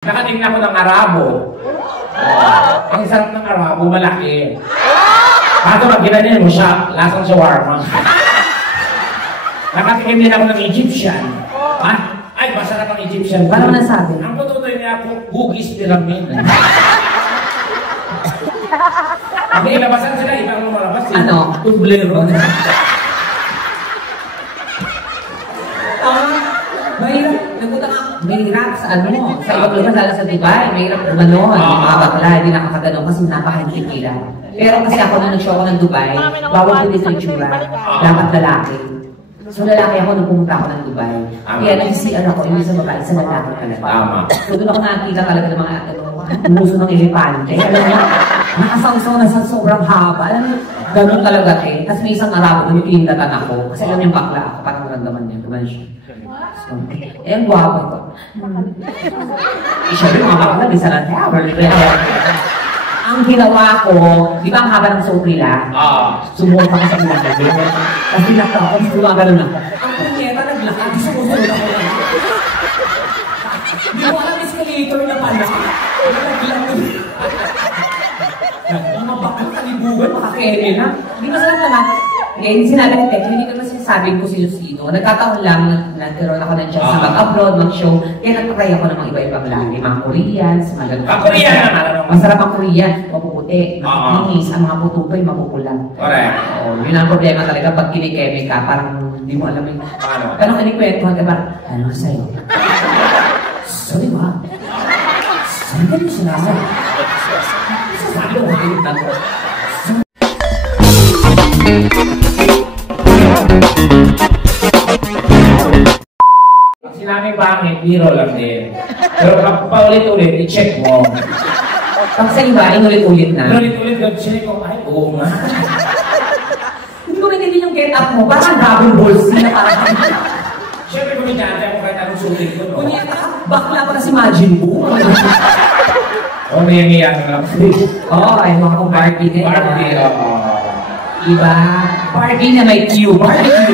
Nakatingnan ko ng Arabo. Ang sarap ng Arabo, malaki. Kaso pag ginanyan mo siya, lasang shawarma. Nakatikim din ako ng Egyptian. Ha? Ay, masarap ang Egyptian. Paano nasabi? Ang pututoy niya ako, Bugis Pyramid. Ang ilabasan sila, ibang lumalabas. Ano? Tublero. Mahirap sa ano, sa ibang lugar, lalo sa Dubai, mahirap umano, mga bakla, hindi nakakatanong kasi napakahintig nila. Pero kasi ako nung nag-show ako ng Dubai, bawal ko dito yung tsura, dapat lalaki. So lalaki ako nung pumunta ako ng Dubai. Kaya nag-CR ako, hindi sa babae, sa lalaki talaga. So doon ako nakakita talaga ng mga muso ng elepante. Alam mo, nakasangsaw na sa sobrang haba. Alam mo, ganun talaga eh. Tapos may isang Arabo, kumikindatan ako. Kasi alam yung bakla ako, parang maramdaman niya. Tuman siya. So, eh, ang guwapo ko. Siyempre, mga bakla, may salat niya. Ang ginawa ko, di ba ang haba ng soap nila? Sumuot ako sa ilang gabi. Tapos pinakta ako, gumagano na. Ang punyeta, naglakad, sumusunod ako na. Hindi ko alam escalator na pala. Nalaglang ko. Mga bakal kalibugan, makakere na. Hindi masarap naman. Ngayon, sinabi ni Tek, hindi naman sinasabing ko sino-sino. Nagkataon lang, nagkaroon ako ng chance na mag-abroad, mag-show. Kaya nagtry ako ng mga iba-ibang lagi. Mga Koreans, mga ganun. Ang Korean naman, ano? Masarap ang Korean, mapuputi, makikinis, ang mga pututoy, mapupula. Correct. Yun ang problema talaga pag kinikeme ka, parang hindi mo alam yung... Pero kinikwentuhan ka parang, ano sa'yo? Sorry ma. Sorry ka niyo sinasa. Sasabi ko kayo tanong. Pag sinabing pangit, biro lang din. Pero pag paulit-ulit, i-check mo. Pag sa iba, inulit-ulit na. Inulit-ulit, check ko, ay, oo nga. Hindi ko maintindihan yung get up mo. Parang double balls na parang... Siyempre, kumikante ako kahit anong sulit ko, no? Kunyata, bakla pa na si Majin Buu. O, may iyak na lang. Oo, ay mga kong party din. Party, oo. Diba? Party na may Q. Party Q.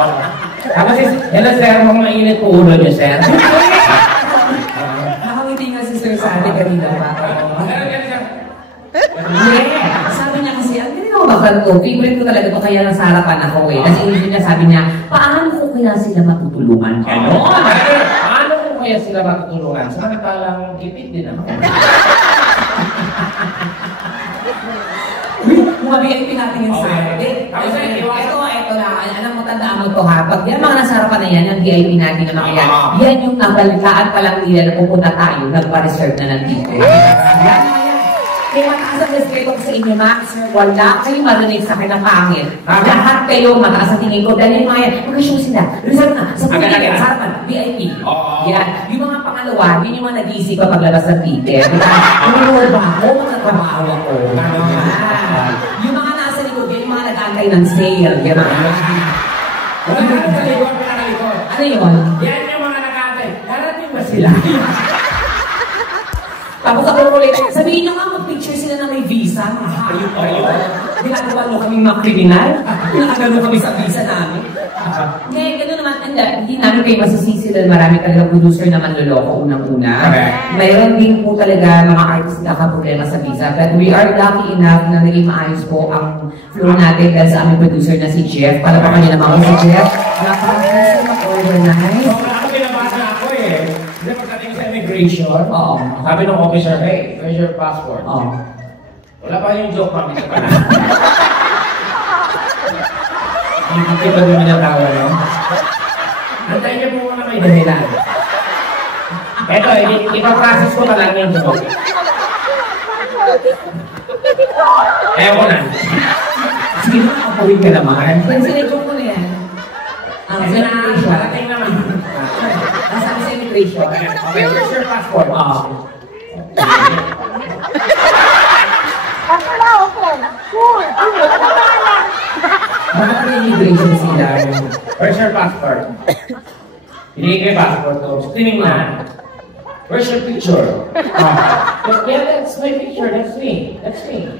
Oo. Tapos, hello sir, mga mainit po ulo niyo, sir. Nakawiti nga si Sir Sandy kanina pa. Yeah. Sabi niya kasi, ang galing ako bakal ko. Favorite ko talaga ito, kaya nasa harapan ako eh. Kasi niya sabi niya, paano ko kaya sila matutulungan? Ano? Paano ko kaya sila matutulungan? Samantalang kipit din ako. Mga VIP natin yung Saturday. Ito na. Alam mo, tandaan mo ito ha. Pag yan mga nasa harapan na yan, ang VIP natin naman kaya, yan yung nabalitaan pa lang nila na pupunta tayo, nagpa-reserve na nandito. Yan. Kaya mataas ang respeto ko sa inyo, Max. Wala kayong marinig sa akin ng pangit. Lahat kayo mataas ang tingin ko. Dahil yung mga yan, mag-show sila. Reserve na. Sa ticket, sa harapan, VIP. Yan. Yung mga pangalawa, yun yung mga nag-iisip pa paglabas ng ticket. Ano ba ako? Magkatrabaho ako. Yung mga nasa likod, yung mga nag-antay ng sale. Yan ang ano yun? Yan yung mga nag-antay. Darating ba sila? Tapos ako ulit, sabihin nyo nga, mag-picture sila na may visa. Mahayop pa yun. Ginagawa nyo kaming mga kriminal. Nakagano kami sa visa namin. Ngayon, gano'n naman, hindi namin kayo masisisi dahil marami talaga producer na manloloko unang-una. Mayroon din po talaga mga artists na nakaproblema sa visa. But we are lucky enough na naging maayos po ang flow natin dahil sa aming producer na si Jeff. Para pa kanila mga si Jeff. Nakakasya mag-organize. Ako pinabasa ako eh. Kasi pagdating sa immigration, sabi ng officer, hey, where's your passport? Wala pa yung joke, mami, sa pala. Hindi ba doon minatawa, no? Antayin niyo po muna may dahilan. Eto, ipaprocess ko na lang yung joke. Ewan ko na. Sige na, kapuwin ka naman. Sinigong ko na yan. Parating naman. Nasaan sa immigration? Okay, where's your passport? Bakit may immigration sila? Where's your passport? Hindi ko yung passport ko. So, tinignan. Where's your picture? Yeah, that's my picture. That's me. That's me.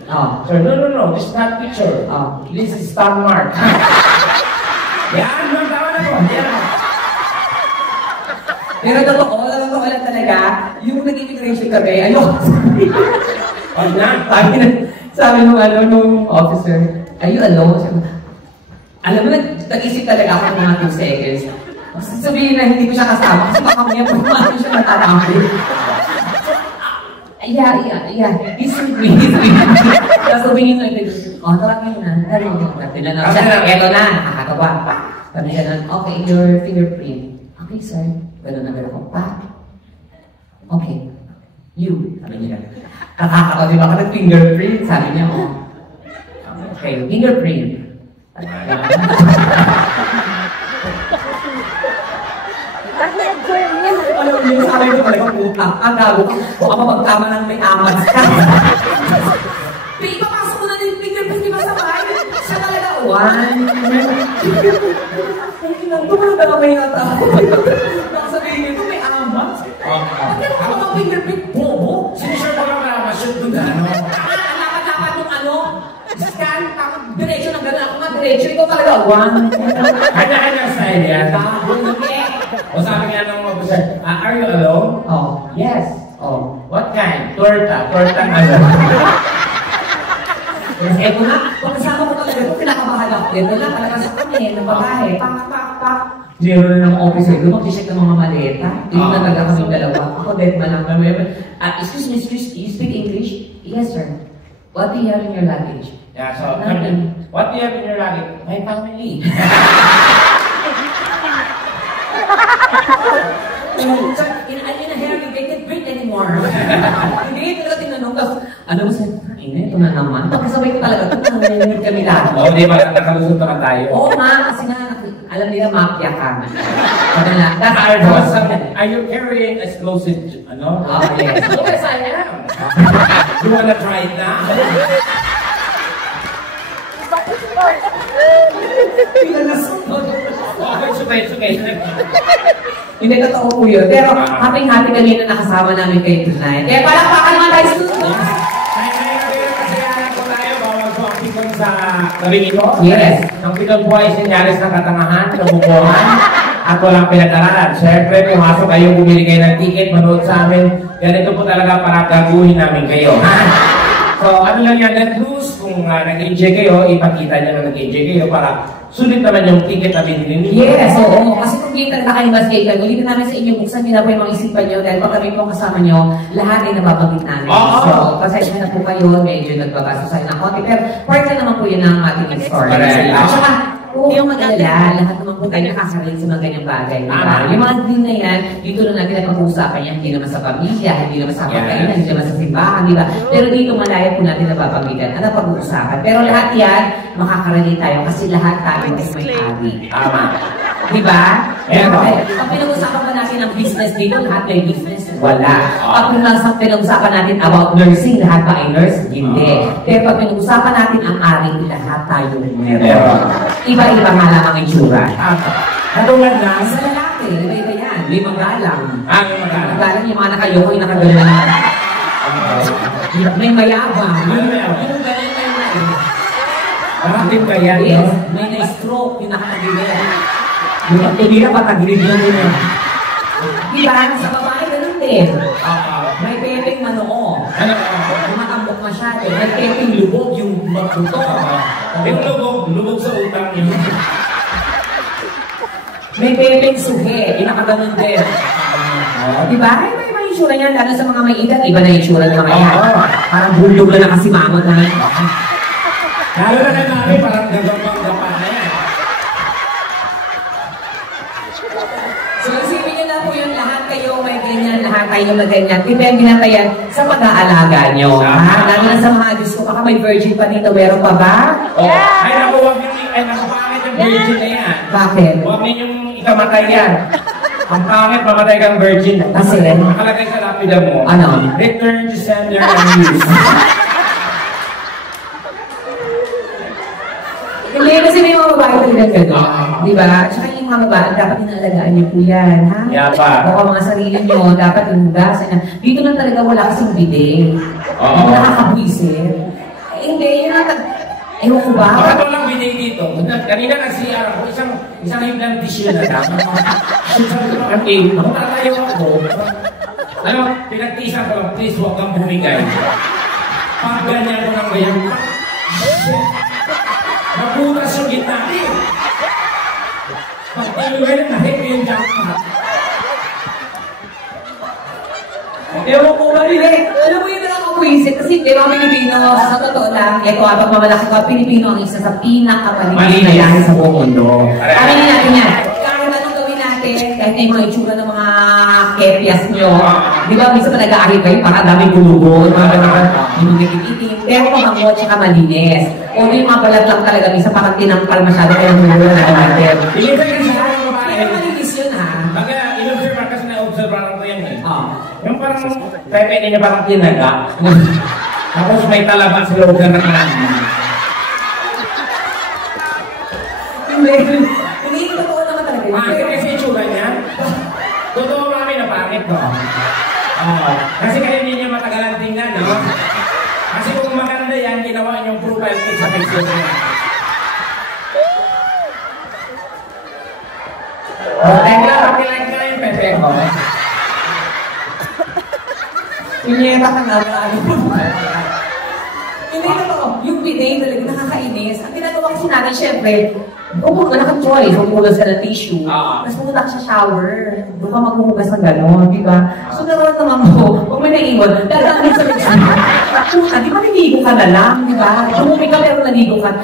So, no. This is not picture. This is stamp mark. Yan, tawa na po. Pero totoo lang talaga, yung nag-immigration kami, ayoko. Wag na. Sabi nung officer, are you alone? Sabi, alam mo, nag-isip talaga ako ng mga 2 seconds. Sabihin na hindi ko siya kasama kasi baka may pumahin siya matatangin. Yeah. He's with me. Tapos sabihin na tara kayo na. Tinanong siya, eto na, nakakatawa. Sabi siya na, okay, your fingerprint. Okay, sir. Gano'n na gano'n ko. Okay. You. Sabi niya. Kakakatawa, di ba ka nag-fingerprint? Sabi niya, okay, fingerprint. Alam mo, sabi ko talaga, puta, ang gago ka. Kung ako magtama ng may amat ka. Ipapasok ko na din yung fingerprint, di ba sa bahay? Siya talaga, tumata ka may yata ako. Nakasabihin nito, may amat. Bakit ako mga fingerprint, bobo? Sinisure ko lang na ma-shoot doon na, Dapat yung scan, diretso ng gano'n. Ako nga diretso, ikaw talaga, Kanya-kanya style yan. O sabi nga nung officer, are you alone? Yes. What kind? Torta ano? Eto na, pagkasama ko talaga ito, pinakabahan ako. Eto na, talaga sa kami, ng babae. Pak. Zero na ng officer, mag-check ng mga maleta. Yung na talaga kami dalawa. Ako, dead man lang kami. Excuse me, you speak English? Yes, sir. What do you have in your luggage? Yeah, so, what do you have in your luggage? My family. In a hair, they can't breathe anymore. Hindi, talaga tinanong. Tapos, mo sir? Ito na naman. Pagkasabay ko talaga, nangyayon kami lahat. Di ba? Nakalusot naman tayo. Oo nga, kasi nga, alam nila mafia ka. Are you carrying explosive, Yes. Yes, I am. You wanna try it now? It's okay. Hindi totoo po yun. Pero happy-happy kami na nakasama namin kayo tonight. Kaya palakpakan mga tayo students! Sa narinig ko? Yes. Ang pitong po ay sinyalis ng katangahan, kabubuhan, at walang pinag-aralan. Siyempre, pumasok kayo, bumili kayo ng ticket, manood sa amin. Ganito po talaga para gaguhin namin kayo. So, ano lang yan, let loose. Kung nag-enjoy kayo, ipakita nyo na nag-enjoy kayo para sulit naman yung ticket na binili niyo. Yes, oo. Kasi kung kita na kayo mas kayo, ulitin namin sa inyo, buksan nyo na po yung mga isipan nyo, dahil pag kami po kasama nyo, lahat ay nababanggit namin. So, pasensya na po kayo, medyo nagbabasa sa ng konti, pero part na naman po yun ang ating story. At saka, huwag yung mag-alala, lahat naman po tayo nakasarili sa mga ganyang bagay. Diba? Yung mga din na yan, dito na natin ang pag-uusapan yan, hindi naman sa pamilya, hindi naman sa pagkainan, hindi naman sa simbahan, di ba? Pero dito malaya po natin napapamitan, ano pag-uusapan. Pero lahat yan, makakarali tayo kasi lahat tayo ay may ari. Tama. Di ba? Pag pinag-usapan pa natin ang business dito, lahat may business. Wala. Pag pinag-usapan natin about nursing, lahat ba ay nurse? Hindi. Pero pag pinag-usapan natin ang ari, lahat tayo meron. Iba-iba nga lang ang itsura. Katulad na? Sa lalaki, iba-iba yan. May magalang. Magalang yung mga nakayoko, yung nakagalang. May mayabang. Yung galing Bakit ba yan? Yes, may na-stroke, yung nakakagilid. Yung hindi na patagilid yun yun. Diba? Sa babae, ganun din. May pepeng manoo. Kumakambok masyado. May pepeng lubog, yung magbuto. Yung lubog sa utang yun. May pepeng suhe, yung nakaganon din. Diba? Ay, may itsura niyan. Lalo sa mga may edad, iba na itsura ng mga yan. Parang bulog na nakasimangot na. Lalo na namin, parang gagawang-gapa na yan. So, isipin niyo na po yung lahat kayo may ganyan, lahat kayo may ganyan. Depende na tayo sa pag-aalaga nyo. Lalo na sa mga Diyos ko, baka may virgin pa dito, meron pa ba? Ay, naku, huwag niyong nakapangit yung virgin na yan. Bakit? Huwag ninyong ikamatay yan. Ang pangit, mamatay kang virgin. Kasi? Nakalagay sa lapida mo. Ano? Return to sender and use. Hindi, kasi may mga babae talaga gano'n. Di ba? Tsaka yung mga babae, dapat inaalagaan niyo po yan, ha? Yapa. Baka mga sarili niyo, dapat inugasan na. Dito lang talaga wala kasing bide. Hindi nakakabuisit. Hindi, yun ang... Ewan ko ba? Bakit walang biday dito? Kanina nag-CR ako, isang hiblang tissue na lang. Sabi ko, ako, tatayo ako. Ano, pinagtisan ko lang, please huwag kang bumigay. Pag ganyan ko ng ganyan, nabutas yung gitna. Pag iluwin, nahit yung jackpot. Ewan ko ba rin eh. Alam mo yun na lang ako isip. Kasi di ba Pilipino, sa totoo lang, ito kapag mamalaki ko, Pilipino ang isa sa pinakapalinis na lahi sa buong mundo. Aminin natin yan. Kahit anong gawin natin, kahit na yung mga itsura ng mga kepias nyo, di ba, minsan pa nag-aari kayo, parang daming gulugon, mga gano'n, itim. Pero pamango at saka malinis. O yung mga balat lang talaga, minsan parang tinampal masyado kayo ng mulo na kumatir. Pero malinis yun ha. Baga, in-observe kasi na-observe lang ko yan eh. Yung parang, pepe niya parang tinaga. Tapos may talaba sa loob ng Hindi, totoo naman talaga. Bakit kasi itsura niya? Totoo mami na pangit ko. Kasi kaya hindi niya matagalan tingnan, no? Kasi kung maganda yan, ginawa niyong profile pic sa Facebook niya. Teka, pakilike na yung pepe ko. Inyeta ka nga ano. Hindi totoo. Yung bidet talaga nakakainis. Ang ginagawa kasi natin, syempre, kung wala kang choice, maghugas ka ng tissue, tapos pumunta ka sa shower, doon ka maghuhugas ng gano'n, di ba? So naroon naman mo, kung may naiwan, dadaan sa pagkakas. Puta, di ba naligo ka na lang, di ba? Tumumi ka pero naligo ka.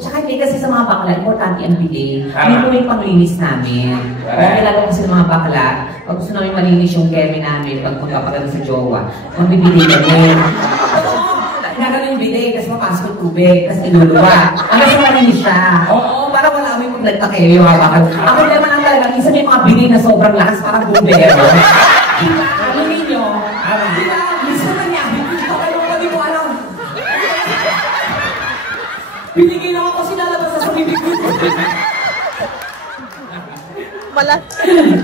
Tsaka hindi kasi sa mga bakla, importante ang bidet. Hindi po yung panglinis namin. Kaya kailangan kasi sa mga bakla, pag gusto namin malinis yung kemi namin, pag magkapagano sa jowa, magbibigay kami. Nagano yung bidet, kasi mapasok yung tubig, kasi iluluwa. Ang kasi malinis siya. Oo, para wala kami pag nagtakeo yung hawakan. Ang problema lang talaga, minsan may mga bidet na sobrang lakas, parang bumbero. Diba? Ano ninyo? Diba? Minsan na niya, bibigyan kayo pa di mo alam. Binigay lang ako sinalabas sa bibig ko. Malat.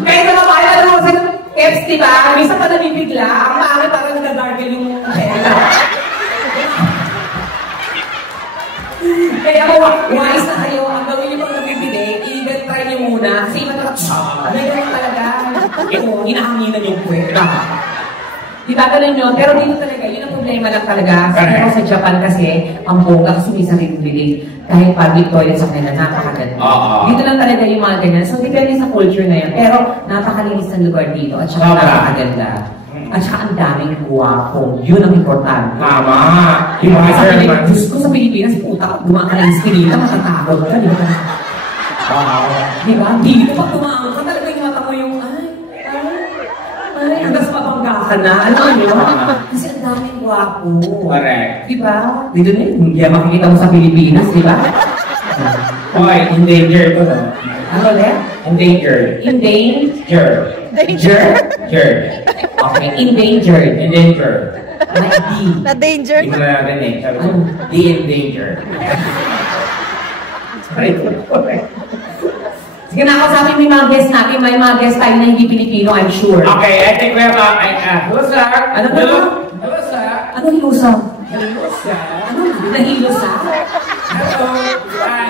Kaya sa mga bahay, alam mo sa Keps, diba? Minsan pa nabibigla, ang maami parang nag-darken yung pera. Kaya wise na kayo, ang gawin niyo pag nabibili, i-try niyo muna, kasi iba talaga, may ganun talaga. Ito, hinahanginan yung pwera. Diba ganun yun? Pero dito talaga, yun ang problema lang talaga. Pero sa Japan kasi, ang bongga kasi may sarili bilig. Kahit public toilet sa kanila, napakaganda. Dito lang talaga yung mga ganyan. So, depende sa culture na yun. Pero, napakalinis ng lugar dito at saka napakaganda. At saka ang daming guwapo. Yun ang importante. Tama. Diyos ko sa Pilipinas, puta, dumaan ka ng eskinita, matatakot ka, di ba? Di ba? Dito pag tumaan ka, talaga yung mata mo yung, hanggang sa mabangga ka na. Ano yun? Kasi ang daming guwapo. Correct. Di ba? Dito na yun, hindi makikita mo sa Pilipinas, di ba? Okay, endangered ko no? Ano ulit? Endangered. Endangered. Endangered. Okay, endangered. Endangered. Like D. Na-danger Hindi ko na. na natin eh. Sabi ko, di endangered. Sorry. Sige na ako sabi may mga guest natin, may mga guest tayo na hindi Pilipino, I'm sure. Okay, I think we have hello sir. Ano ba? Hello sir. Ano hilusa? Hello sir. Ano? Nahilusa? Hello.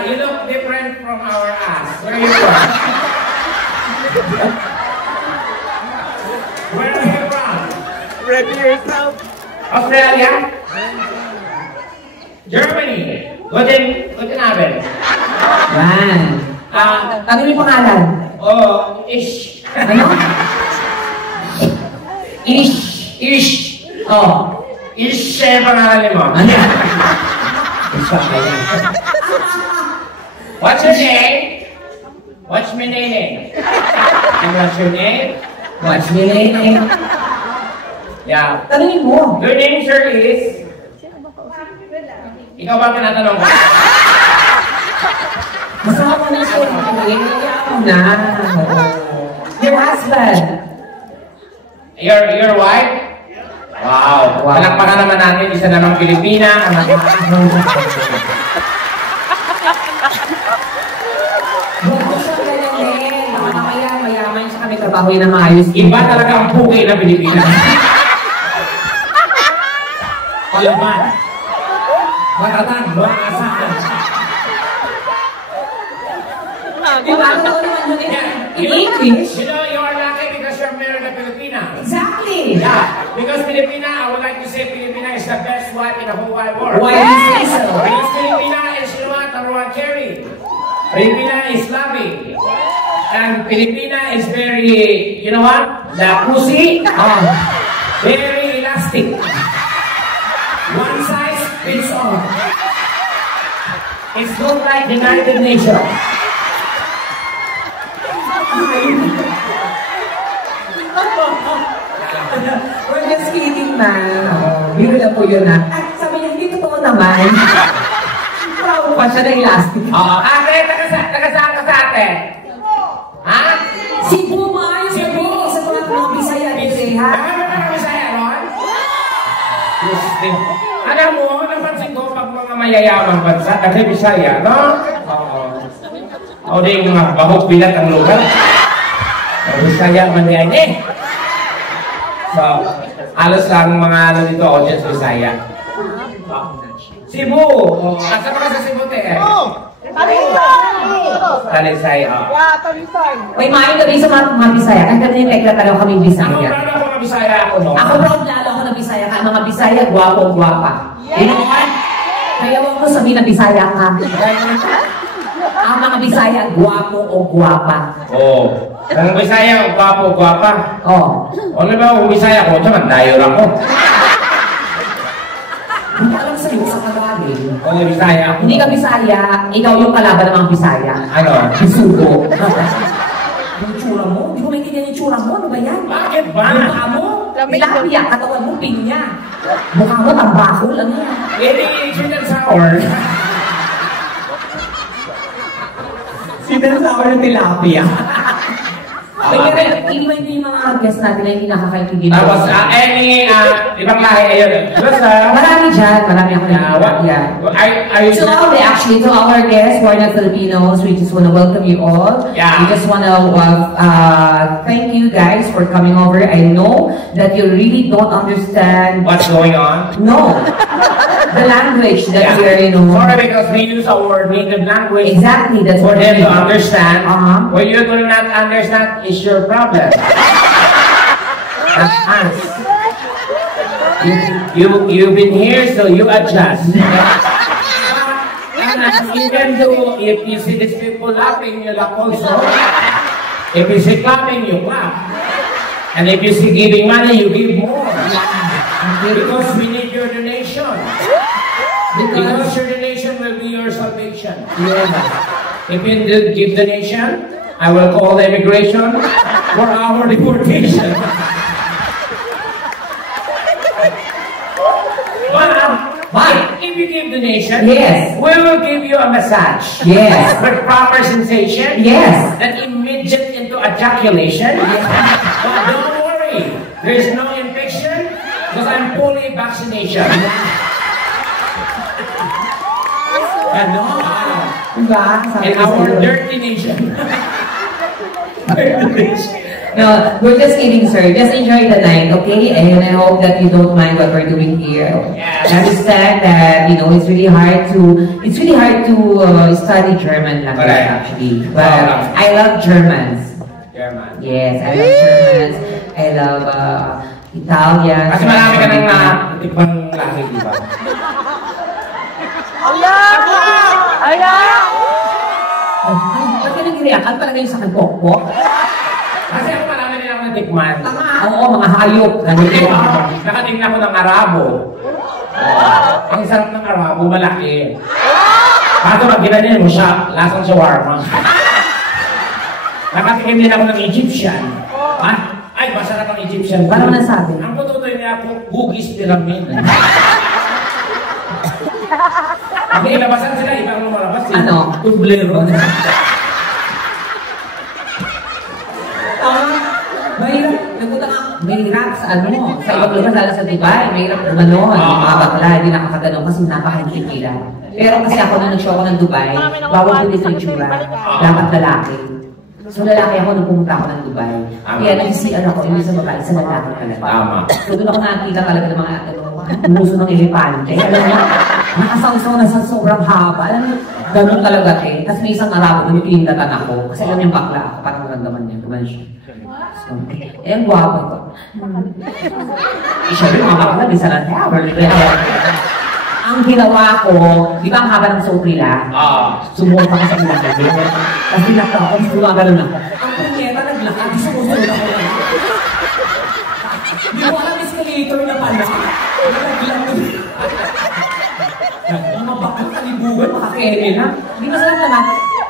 You look different from our ass. Where are you from? Where are you from? Ready yourself. Australia? Germany? Guten Abend. Yan. Ano yung pangalan? Oh, ish. Ano? Ish. Ish. Oh. Ish siya yung pangalan mo. Ano? What's your name? What's my name? And what's your name? What's your name? Yeah. Tanungin mo. Your name, sir, is? Ikaw ba tinatanong ko? Masama na siya. Iyaw na. Your husband. Your wife? Wow. Palakpakan naman natin, isa namang Pilipina. Huwag mo siya galalin. Mamaya, mayaman siya kami trabaho yun na maayos. Iba talaga ang pugi na Pilipina. Palaban. Matatang, mga asahan. Yung ano naman yun in English. You know, you are lucky because you're married a Filipina. Exactly. Filipina, I would like to say Filipina is the best wife in the whole wide world. Why do you say so? Because Filipina is, you know what, number one, caring. Filipina is loving. And Filipina is very, you know what, the pussy, very elastic. One size fits all. It's not like the United Nations. We're just kidding, man. Biro lang po yun, ha? At sabi niya, hindi totoo naman. Proud pa siya na elastic. Ate, taga saan ka sa ate? Ha? Cebu, maayos na po. Sa mga Bisaya dito, ha? Mga Bisaya, Ron? Alam mo, napansin ko pag mga mayayamang bansa, kasi Bisaya, no? Oo. O di yung mga bahok bilat ang lugar. Bisaya man yan eh. So, halos lang mga ano dito, audience Bisaya. Cebu! Asa pa ka sa Cebu, te? Talisay, May maayong gabi sa mga Bisaya. Ang ganda yung tekla talaga kami Bisaya. Ako proud ako mga Bisaya ako, no? Ako proud lalo ako na Bisaya ka. Mga Bisaya, gwapo-gwapa. You know what? Kaya huwag ko sabihin na Bisaya ka. Ang mga Bisaya, gwapo o gwapa. Oo. Ang Bisaya, gwapo, gwapa. Oh. Ano ba kung Bisaya ko? Diyan, dayo lang ko. Hindi ko alam sa'yo sa Tagalog. Kung Bisaya ako. Hindi ka Bisaya, ikaw yung kalaban ng mga Bisaya. Ano? Bisugo. Yung tsura mo? Hindi ko maintindihan yung tsura mo. Ano ba yan? Bakit ba? Mukha mo? Tilapia. Katawan mo, pinya. Mukha mo, tambako lang yan. Hindi, sweet and sour. Sweet and sour ng tilapia. Pero hindi mga guest natin na hindi nakakaintindi. Tapos, ibang lahi, ayun. Marami dyan. Marami ako Actually, to our guests who are not Filipinos, we just want to welcome you all. Yeah. We just want to thank you guys for coming over. I know that you really don't understand what's going on. No. The language that we are, you know. Sorry, because we use our native language. Exactly, that's for what them to understand. What you do not understand is your problem. That's us. You've been here, so you adjust. Even though if you see these people laughing, you laugh also. If you see clapping, you clap. And if you see giving money, you give more. Because we need your donation. Because your donation will be your salvation. If you give donation, I will call the immigration for our deportation. But if you give donation, yes, we will give you a massage. Yes. With proper sensation. Yes. That immediate into ejaculation. Yes. But don't worry, there is no infection because I'm fully vaccination. And in our dirty nation. No, we're just kidding, sir. Just enjoy the night, okay? And I hope that you don't mind what we're doing here. Yes. I understand that, you know, it's really hard to study German language, actually. But I love Germans. German. Yes, I love Germans. I love Italian. Kasi marami ka nang natikman laki, di ba? Ba't ka nag-react? Ano talaga yung sakit pokpok? Kasi ako marami din ako natikman. Oo, mga hayop. Nakatingin ako ng Arabo. Ang sarap ng Arabo, malaki. Kaso pag ginanyan mo siya, lasang shawarma. Nakatingin din ako ng Egyptian. Ay, masarap ang Egyptian. Paano nasabi? Ang pututoy niya ako, Bugis Pyramid. Ang ilabasan sila, ibang lumalabas. Ano? Tublero. Mahirap. Nagpunta nga, mahirap sa sa ibang lugar, lalo sa Dubai. Mahirap gumanon. Yung mga bakla, hindi nakakaganon kasi napaka-hintipila. Pero kasi ako nung nag-show ako ng Dubai, bawal ko dito yung tsura. Dapat lalaki. So lalaki ako nung pumunta ako ng Dubai. Kaya nag-CR ako, hindi sa babae, sa lalaki talaga. Tama. So doon ako nakakita talaga ng mga muso ng elepante. Alam mo, nakasawsaw na sa sobrang haba. Alam mo, ganun talaga eh. Tapos may isang Arabo, nagpindatan ako. Kasi alam yung bakla ako, parang naramdaman niya. Gumanon siya. Eh, ang gwapo ito. Siyempre, mga bakla, bisa lang ang ginawa ko, di ba ang haba ng soap nila? Sumuot ako sa ulang gabi. Tapos dinakta ako, gumagano'n ako. Ang punyeta naglakad, sumusunod ako. Di mo alam escalator na pala. Naglakad. Mga bakal kalibugan, makakere na. Hindi masarap naman.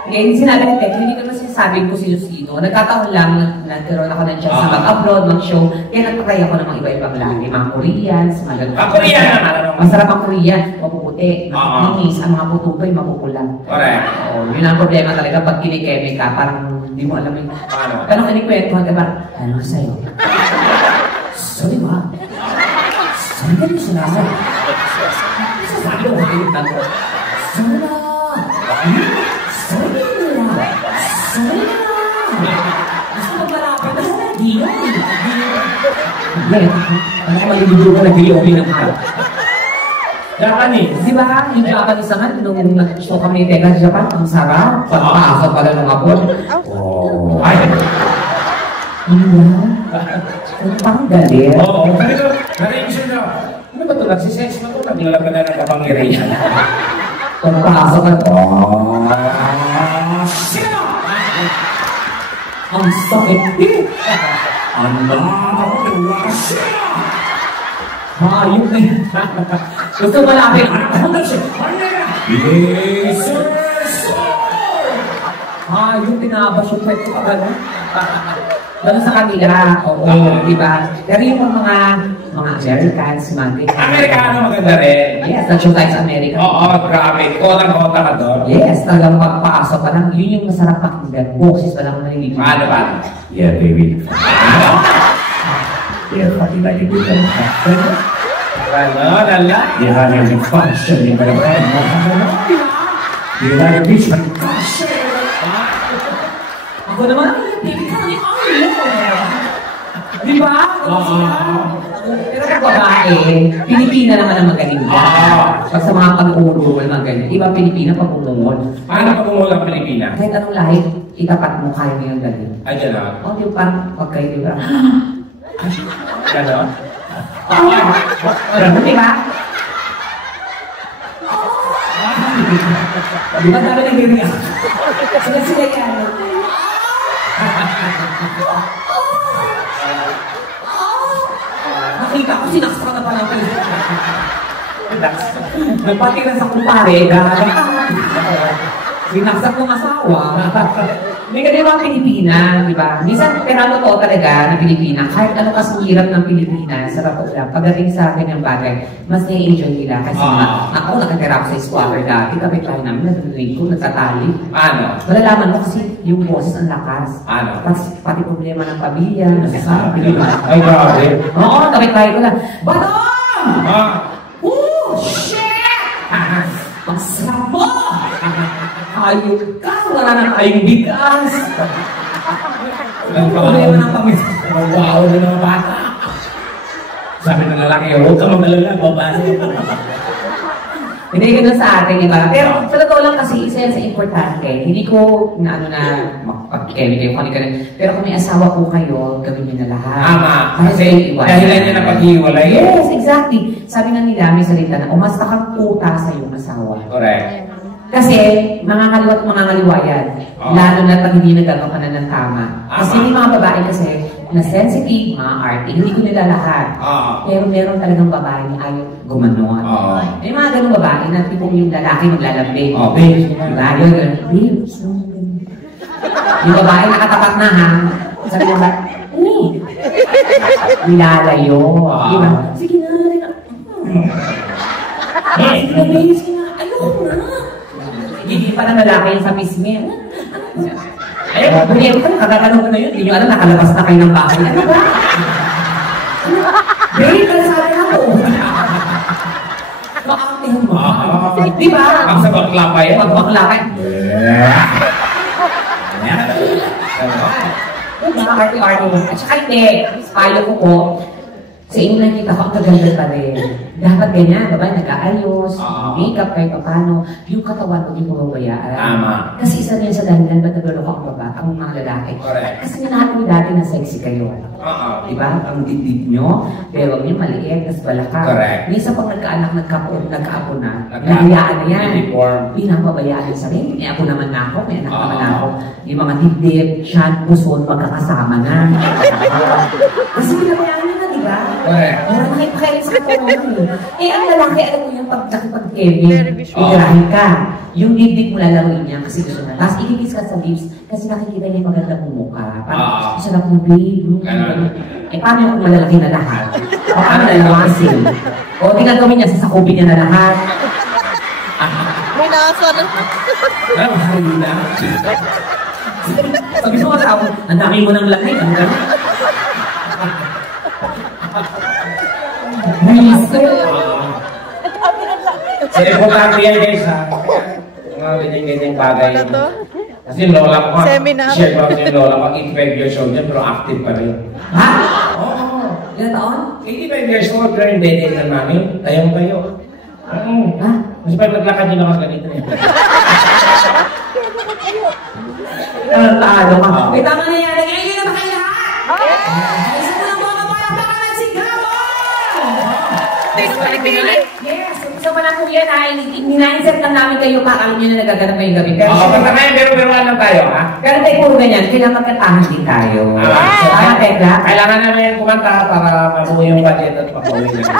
Ngayon, sinabi ko, hindi naman sinasabi ko sino-sino. Nagkataon lang, nagkaroon ako ng chance na mag-abroad, mag-show. Kaya nagtry ako ng mga iba-ibang lahi. Mga Koreans, mga gano'n. Korean naman. Masarap ang Korean. Mapuputi, makikinis. Ang mga pututoy, mapupula. Correct. Oo, yun ang problema talaga pag kinikeme ka. Parang hindi mo alam yung... Paano? Ganun kinikwento, diba? Ano sa'yo? Sorry ba? Sorry ka rin sila. Sasabi ko, hayop na ko. Sorry na. Sorry na. Sorry na. Gusto mo malapit na sa nagdiyo. Ano ka malibigyo ko nagdiyo ng araw? Japanese. Di ba? Yung Japanese naman, nung nag-show kami ni Teka sa Japan, ang sarap. Pagpasok pala ng hapon. Oh. Ay. Parang galit. Oo. Sabi ko, narinig na. Ano ba ito? Nagsisex na ito? Naglalap ka na ng kapangyarihan. Pagpasok ka to. Sino? Ang sakit. Ano? Sino? Hayop na yun. Gusto malapit. Yes, sir! Hayop, tinabas yung kwento ka ba? Doon sa kanila, oo, di ba? Pero yung mga Americans, mga Amerikano maganda rin. Yes, nag-show tayo sa America. Oo, grabe. Kotang-kota ka doon. Yes, talagang pagpasok pa lang. Yun yung masarap pakinggan. Boses pa lang nalilito. Paano ba? Yeah, baby. Yeah, pati ba yung dito? Ano, lala? You have your function in my brain. You have your beach function. Ako naman, baby ka ni di ba? Pero kung babae, Pilipina naman ang magaling ka. Pag sa mga pag-uurol, mga ganyan. Iba Pilipina pag umungol. Paano pag-umul ang Pilipina? Kahit anong lahi, itapat mo, kaya mo yung galing. Ay, dyan na. O, di ba parang pagkayo, di ba? Gano'n? Di ba? Di ba sabi ng bibig ako? Sila yan. Nakita ko, sinaksak na pala ako. Nagpatingnan sa kumpare, sinaksak ng asawa. May ganyan mga Pilipina, di ba? Minsan, pero totoo talaga na Pilipina, kahit ano kasing hirap ng Pilipina, sa totoo lang, pagdating sa akin yung bagay, mas nai-enjoy nila. Kasi ako nakatira ako sa squatter dati, kapit tayo namin, narinig ko, nagtatali. Ano? Malalaman mo kasi yung boses ang lakas. Ano? Pati problema ng pamilya, nasasabi, di ba? Ay, grabe. Oo, kapit tayo ko lang, Badong! Oh, shit! Ang sarap mo! Ayun ka! Wala na tayong bigas! Ang problema ng pamilya. Wow, na naman bata. Sabi ng lalaki, huwag ka mag-alala, babae. Hindi ganun sa atin, di ba? Pero sa totoo lang kasi, isa yan sa importante. Hindi ko na makapag-kemi kayo, kung ano. Pero kung may asawa po kayo, gawin niyo na lahat. Tama. Kasi dahilan niya na pag-iwalay. Yes, exactly. Sabi nga nila, may salita na, umasta kang puta sa iyong asawa. Correct. Kasi, mangangaliwa yan. Lalo na pag hindi nagagawa ka na ng tama. Kasi may mga babae kasi, na sensitive, mga arte, hindi ko nila lahat. Pero meron talagang babae na ayaw gumanon. May mga ganung babae na tipong yung lalaki maglalambing. Babe. Diba? Yun, babe, yung babae nakatapat na ha. Sabi niya ba, nilalayo. Diba? Sige na, sige na, babe, sige na, ayoko na. Hindi pa na lalaki yung sa mismi. Eh, bunyan ko na, kagatanong ko na yun. Hindi nyo alam, nakalabas na kayo ng bahay. Ano ba? Babe, kalasabi ako. Makakamtihan mo. Di ba? Ang sa bakla pa yan. Pag bakla ka. Nakakarte-arte mo. At saka hindi, payo ko po, Sa inyo nakita ko, ang kaganda pa rin. Dapat ganyan, diba? Nag-aayos, makeup kahit paano. Yung katawan mo, yung mababayaan. Tama. Kasi isa rin sa dahilan ba't nagluloko ang baba, ang mga lalaki. Correct. Kasi minahan mo dati na sexy kayo. Diba? Ang dibdib nyo, pero yung maliit, tas balaka. Correct. Minsan pag nagkaanak, nagkaapo na, nahayaan na yan. Uniform. Pinapabayaan sa rin. May ako naman na ako, may anak naman na ako. Yung mga dibdib, tiyan, puson, magkakasama na. Kasi pinabayaan nyo na, diba? Correct. Nakipakain sa katawan mo. Ang lalaki, alam mo yung pag-Kevin, itirahin ka. Yung dibdib mo lalaroin niya kasi gusto na. Tapos ikikis ka sa lips kasi nakikita niya yung maganda mong mukha. Parang gusto na kong babe. Paano yung malalaki na lahat? Paano lalawasin? O, di gagawin niya, sasakubin niya na lahat. May nasa na. Mahal na. Sabi mo sa ako, ang dami mo ng lamig. Ang dami. So, importante yan guys ha. Mga ganyan-ganyan bagay. Kasi yung lola ko, share ko kasi yung lola ko, 85 years old yan, pero active pa rin. Ha? Oo. Ilan taon? 85 years old, pero yung dede na namin, tayong tayo. Ha? Kasi pag naglakad yun ako ganito eh. Talo ka. May tama na yan. Ngayon na ba kayo lahat? Isa mo ng mga palakpakan si Gabo! Yes, isa pa lang po yan ha. Nina-insert lang namin kayo pa. Alam nyo na nagaganap ngayong gabi. Pero Basta ngayon, pero-peruan lang tayo ha. pero tayo puro ganyan. Kailangan magkatahan din tayo. So, kaya Tekla? Kailangan namin kumanta para mabuo yung budget at pag-uwi namin.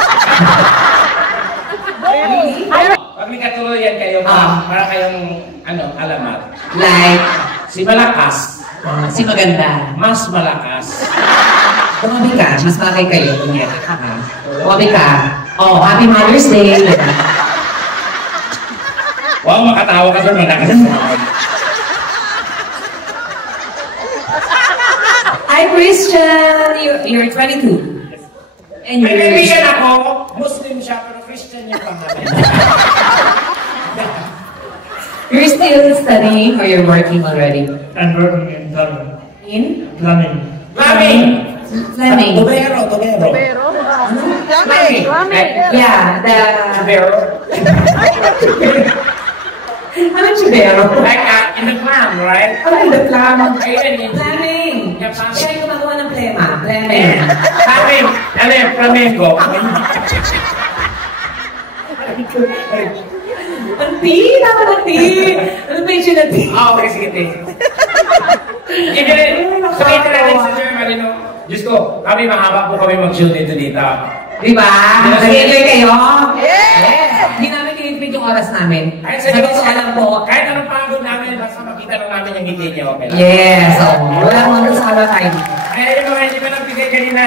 Pag may katuluyan kayo, para kayong alamat. Like, Si Malakas, si Maganda. mas malakas. Tumabi ka, mas bagay kayo. Tumabi ka. Oh, Happy Mother's Day. Wow, makatawa ka doon, malakas. Hi, Christian. You're 22. And May you're... kaibigan ako, Muslim siya, pero Christian yung pangalan. You're still studying or you're working already? I'm working in plumbing. In? Plumbing. Flaming! Fleming. Tubero. Flaming. Yeah, the... Tubero. Ano chibero? Like in the clam, right? Ano yung plum? Ayun, Fleming. Yeah, flaming. Siya yung gumagawa ng plema. Fleming. Flaming. Ano yung flamenco? Anti! Ano ba yung sinati? Okay, sige. Sabihin na rin sa Germany, no? Diyos ko, kami mahaba po kami mag-shoot dito. Diba? Nag-enjoy kayo? Yes! Hindi namin tinipid yung oras namin. Kahit Sa totoo alam po. Kahit anong pagod namin, basta makita lang namin yung ngiti niyo, okay lang. Yes! Wala mo doon sa oras tayo. Kaya yung mga hindi ko nagbigay kanina.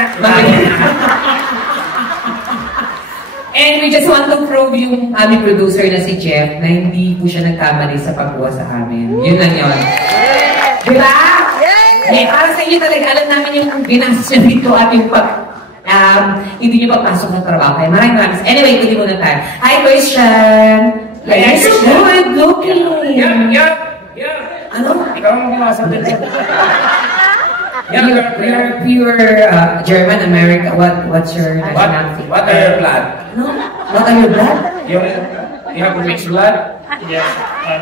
And we just want to prove yung aming producer na si Jeff na hindi po siya nagkamali sa pagkuha sa amin. Yun lang yun. Diba? Eh, para sa inyo talaga, alam namin yung binastos niya dito at yung hindi niyo papasok ng trabaho. Kaya maraming. Anyway, tuloy muna tayo. Hi, Christian! You're so good looking! Yeah. Ano? Ikaw ang kumasa dito. You're pure German, American. What's your nationality? What are your blood? No? What are your blood? You have mixed blood? Yes, I'm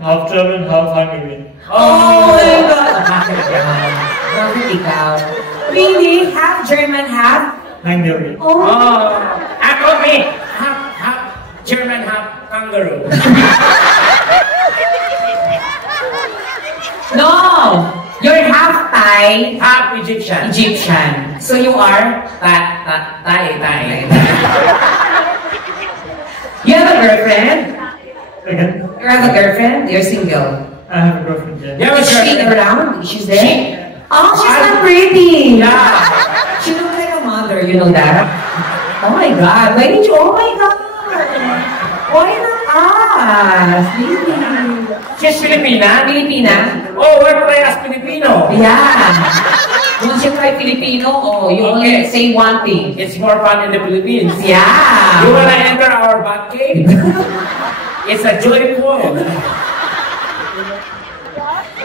half German, half Hungarian. Oh my God! Bakit ikaw? Really? Half German, half? Hungarian. Oh! Ako me. Half German, half kangaroo. No! You're half Thai, Half Egyptian. Egyptian. So you are? Thai. You have a girlfriend? Again, You have a girlfriend? You're single. I have a girlfriend, yeah. Yeah, Is she girlfriend. around? She's there? She- Oh, she's not pretty. Yeah. She looks like a mother, you know that? Oh my God. Why did you? Oh my God. Why not us? Really? She's Filipina? Filipina? Oh, we're parehas Filipino. Yeah. Once you try Filipino, you only say one thing. It's more fun in the Philippines. Yeah. You wanna enter our bat cave? It's a joyful.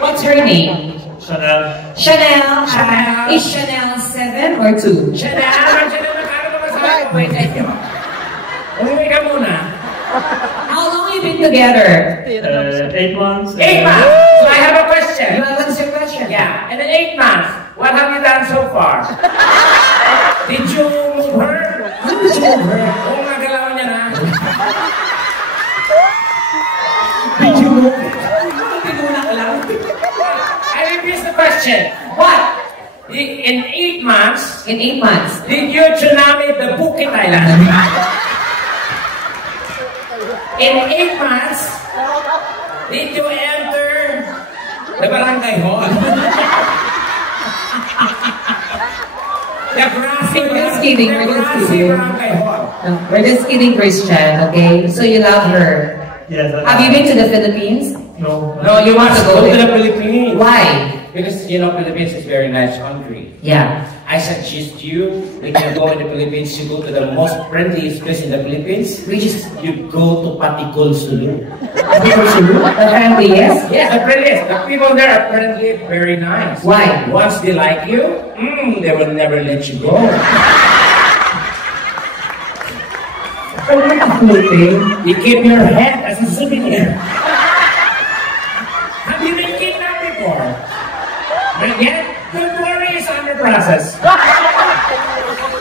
What's her name? Chanel. Chanel. Chanel. Is Chanel 7 or 2? Chanel. umuwi sa inyo. Umuwi ka muna. How long you been together? 8 months. 8 months. So I have a question. You have answer question. Yeah. And in 8 months, what have you done so far? Did you move her? How did you move her? Oo nga, galaw niya na. Did you move her? Hindi mo na alam. I repeat the question. What? In 8 months, In 8 months. did you tsunami the Phuket Island? In 8 months, did you enter the barangay hall? The grassy, We're just kidding, we're just grassy kidding. barangay hall. No, we're just kidding, Christian, okay? So you love her. Yes. Have you been to the Philippines? No. No, you want to go to there. the Philippines. Why? Because, you know, Philippines is a very nice country. Yeah. I suggest you, when you go in the Philippines, you go to the most friendliest place in the Philippines, which is you go to Patikul, Sulu. The family, yes? Yes, the friendliest. The people there are friendly, very nice. Why? Once they like you, they will never let you go. You keep your head as a souvenir. Have you been kidnapped before? Not yet? Don't worry, it's under process.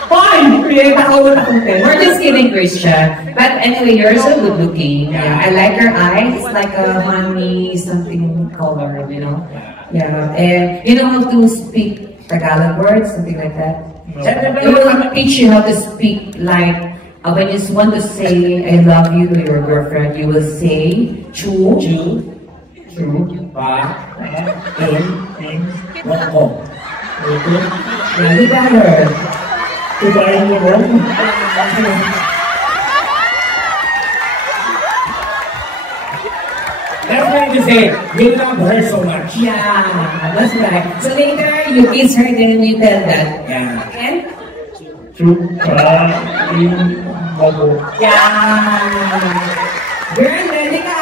Fine! We're just kidding, Christian. But anyway, you're so good looking. Yeah, I like your eyes. It's like a honey something color, you know? Yeah. And you know how to speak Tagalog words, something like that? We will teach you how to speak like when you want to say I love you to your girlfriend, you will say chu, Pa, In. Wako. yeah, you better. Goodbye, everyone. That's why you say, you love her so much. Yeah, that's right. So later, you kiss her, then you tell that. Yeah. And In. Bago. yeah. Girl, ready ka.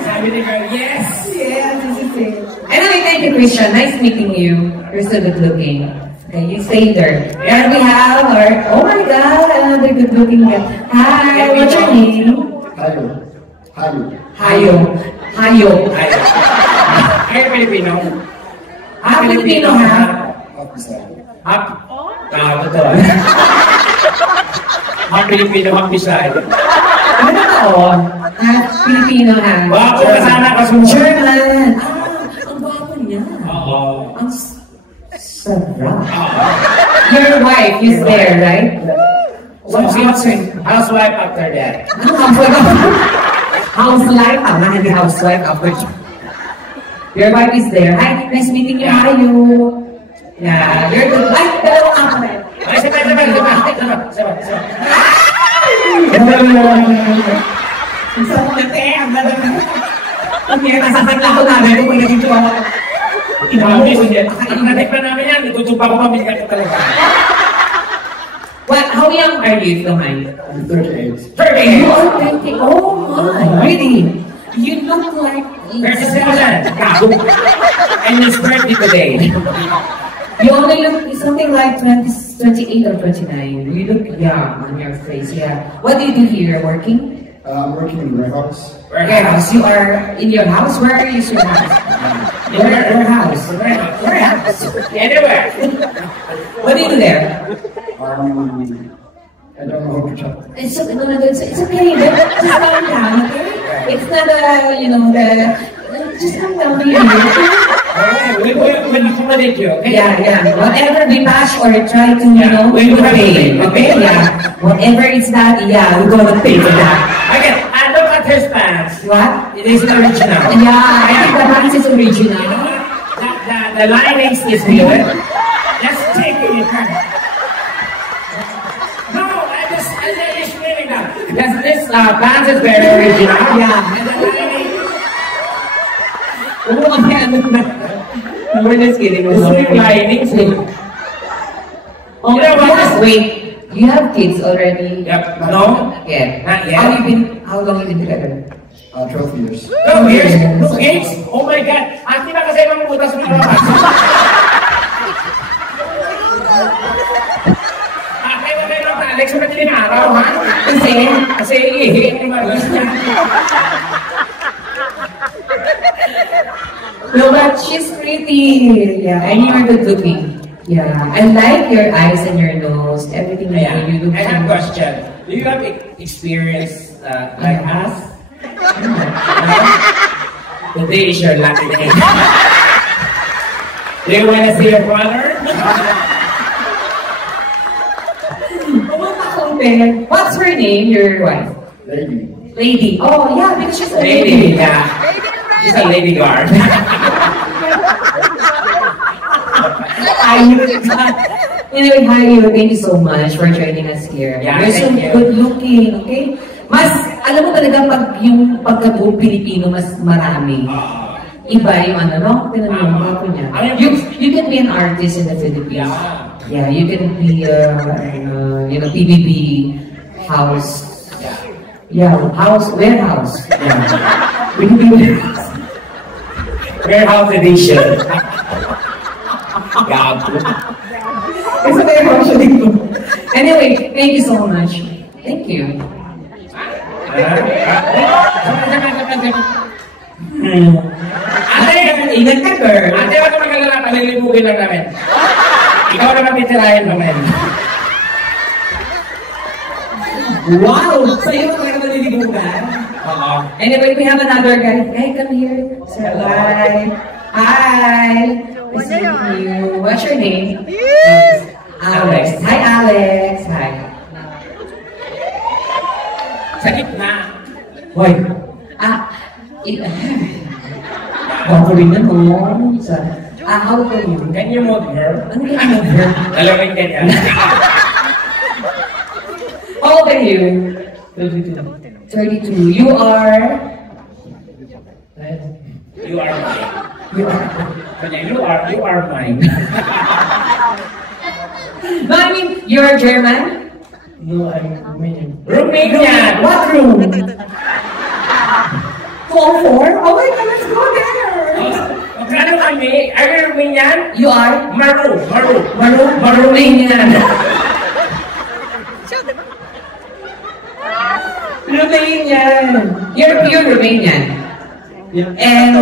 Sabi ni girl, yes. Yes, this is it. Anyway, thank you, Christian. Nice meeting you. You're so good looking. Okay, you stay there. And we have our, oh my God, another good looking guy. Hi, what's your name? Hayo. Hayo. Ay, Pilipino. Ah, Filipino ha? Hap. Totoo. Hap Pilipino, hap Bisaya. Ano ba to? Filipino ha? Wapo ka sana kasunod. German. Ang gwapo niya. Oo. Ang sarap. Your wife is there, right? So, housewife after that. House life, hindi housewife after. Your wife is there. Hi, nice meeting you. How are you? Yeah, you're good. Ay, dalawang ako na. Ay, sabay. Ang sarap na te, ang ganda na. Ang kaya nasasakla ko namin kung naging tuwa ako. Ang natikpan namin yan, natutupa ko pamilya ka talaga. What? How young are you, if you don't mind? I'm 38. 30. You are 20. Oh my, really? You look like 37. And it's birthday today. you only look something like 28 or 29. You look young on your face. Yeah. What do you do here? Working? I'm working in a warehouse. Warehouse. You are in your house. Where is your house? Warehouse. Warehouse. Anywhere. What do you do there? I don't know how to talk. It's okay. No, it's okay. Just calm down. Okay. It's not just calm down. When you accommodate you, okay? Yeah. Whatever we bash or try to, we will pay. Okay? Yeah. Whatever it's that, we're gonna pay for that. Okay, and look at his pants. What? It is original. Yeah, I think the pants is original. The linings is good. Let's take it. No, I just explaining that. This pants is very original. Yeah. And the lining. We're just kidding. The same linings. Oh, wait. You have kids already? Yep. No? Yeah. Not yet. How long have you been together? 12 years. 12 years? 2 kids? Oh my God! Ati na kasi ibang butas mo naman. Alex, ba't hindi araw, ha? Kasi ihi ni Maris niya. No, but she's pretty. Yeah, and you're good looking. Yeah, I like your eyes and your nose. Everything Yeah. you look. I have a question. Do you have experience like us? Today is your lucky day. Do you want to see your brother? What's her name, your wife? Lady. Lady. Oh, yeah, because she's a Lady, lady. yeah. She's a lady guard. Anyway, hi you. Thank you so much for joining us here. Yeah, You're so thank you. good looking, okay? Mas, alam mo talaga pag yung pagka-buong Pilipino, mas marami. Iba yung ano, no? Tinan mo yung gwapo niya. You can be an artist in the Philippines. Yeah, you can be, PBB house. Yeah, warehouse. Yeah. PBB warehouse. Warehouse edition. Gago. It's a very actually. Anyway, thank you so much. Thank you. Ate, Ingat ka, girl. ate, wag ka magalala, palilibugin lang namin. Ikaw naman titirahin namin. Wow! Sa'yo talaga malilibugan? Oo. Anyway, we have another guy. Hey, come here. Say hi. Hi. Nice meeting you. What's your name? Alex. Hi, Alex. Hi. Sa gitna. Hoy. Bako rin na mo. How old are you? Can you move her? Ano ka mo, girl? Dalawin ka niya. How old are you? 32. 32. You are? You are mine. You are? Kanya, you are mine. No, I mean, you're German? No, I'm Romanian. Romanian! What room? 4-4? Oh my God, let's go there! Magkano kami? Are you Romanian? You are? Maru. Romanian. Romanian. You're pure Romanian. Yeah. And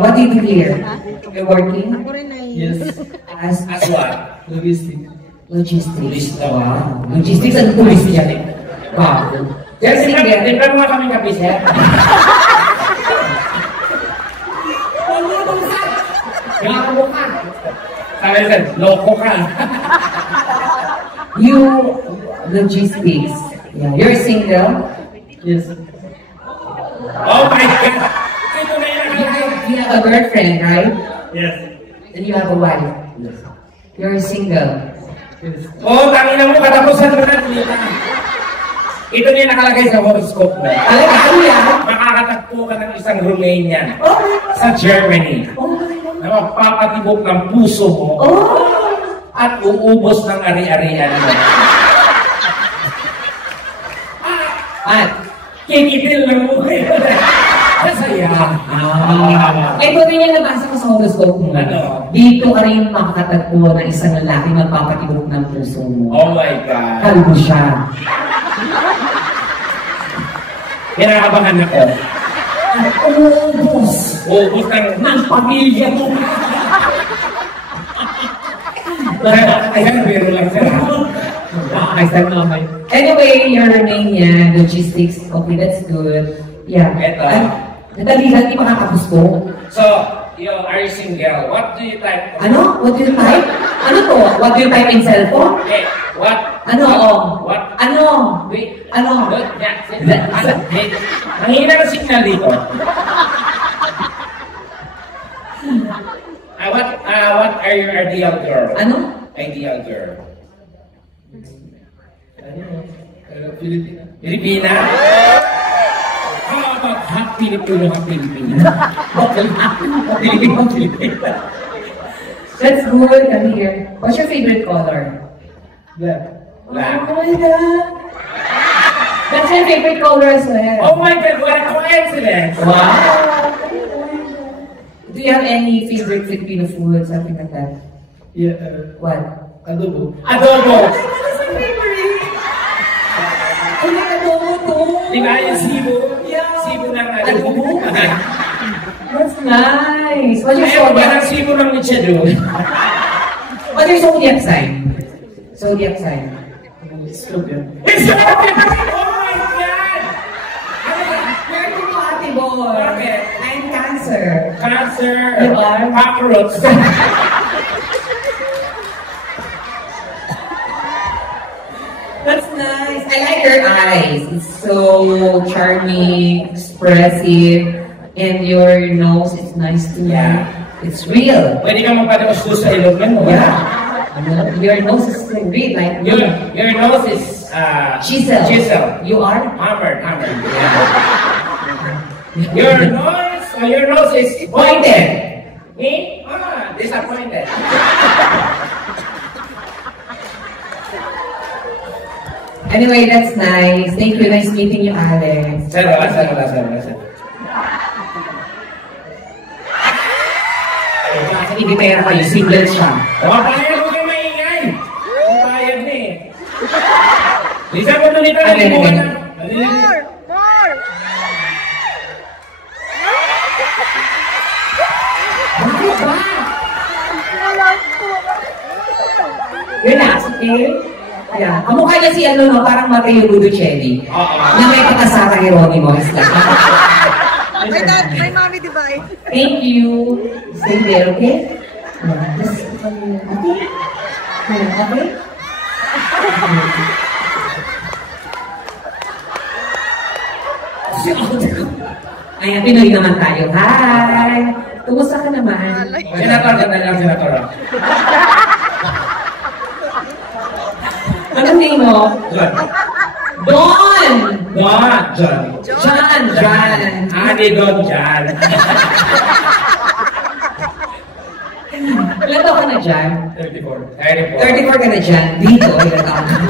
what do you do here? You're working? Yes. As As what? Logistic. logistics. Wow. Logistics and police yan. Wow. You're single. Di ba mga kaming kapisya? Loko ka. Sabi sir, loko ka. You, logistics. Yeah. You're single? Yes. Oh my God! Ito na yung You have a girlfriend, right? Yes. And you have a wife. Yes. You're single. Yes. oh, tangina mo, katapusan mo na. Ito na yung nakalagay sa horoscope mo. Talaga, ano yan? Makakatagpo ka ng isang Romanian Oh my God. sa Germany Oh my God. na magpapatibok ng puso mo Oh! at uubos ng ari-arian mo. At, Kikitil ng mukha. Masaya. ito din yung nabasa ko sa horoscope mo. Ano? Dito ka rin makakatagpo ng isang lalaki magpapatibok ng puso mo. Oh my God. Kalbo siya. Kinakabahan ako. Uubos Uubos ng pamilya mo. Ayan, biro lang sila. Anyway, you're Romanian, logistics, okay, that's good. Yeah. Eto. Nadali-dali makakapos ko. So, are you single? What do you type? Ano? What do you type? Ano to? What do you type in cellphone? Okay, what? Ano? What? Ano? Wait. Ano? Look, wait. Mahina na signal dito. What are your ideal girl? Ano? Ideal girl. Filipina. Pilipina? How about hot Filipino, hot Filipina? Filipina. That's good. Come here. What's your favorite color? Black. Black. Oh my God. That's my favorite color as well. Oh my God, what a coincidence! Wow. Do you have any favorite Filipino food, something like that? Yeah, What? adobo. Adobo! That's my favorite. nice. What's your Ayaw ba zodiac? ng sibo ng Nietzsche doon? What's your zodiac sign? Zodiac sign. Stupid. It's stupid! Oh my God! Where to party boy? Okay. I'm Cancer. Cancer. You are? Cockroach. That's nice. I like your eyes. It's so charming, expressive, and your nose is nice too. Yeah. It's real. Pwede ka magpadaos doon sa ilog mo. Yeah. Your nose is real, like Your nose is chisel. Chisel. You are? Hammered. Yeah. Your nose is pointed. Me? Disappointed. Anyway, that's nice. Thank you. Nice meeting you, Alex. Sir. Kasi hindi pera kayo. Single siya. Payag mo kayo maingay. Payag na eh. Lisa mo doon ito. More! More! Bakit ba? Relax, okay? Yeah. Kamukha niya si ano, no? Parang Matteo Ludocelli. Na may patasara Geronimo. May mommy divide. Thank you. Stay there, okay? Just, okay? Okay? Ayan, Pinoy naman tayo. Hi! Kumusta ka naman? Senator, ganda lang, Senator. Anong name mo? John. Don! John. John! Adi Don John. Ilan taon ka na dyan? 34. 34 ka na dyan. Dito, ilan taon ka?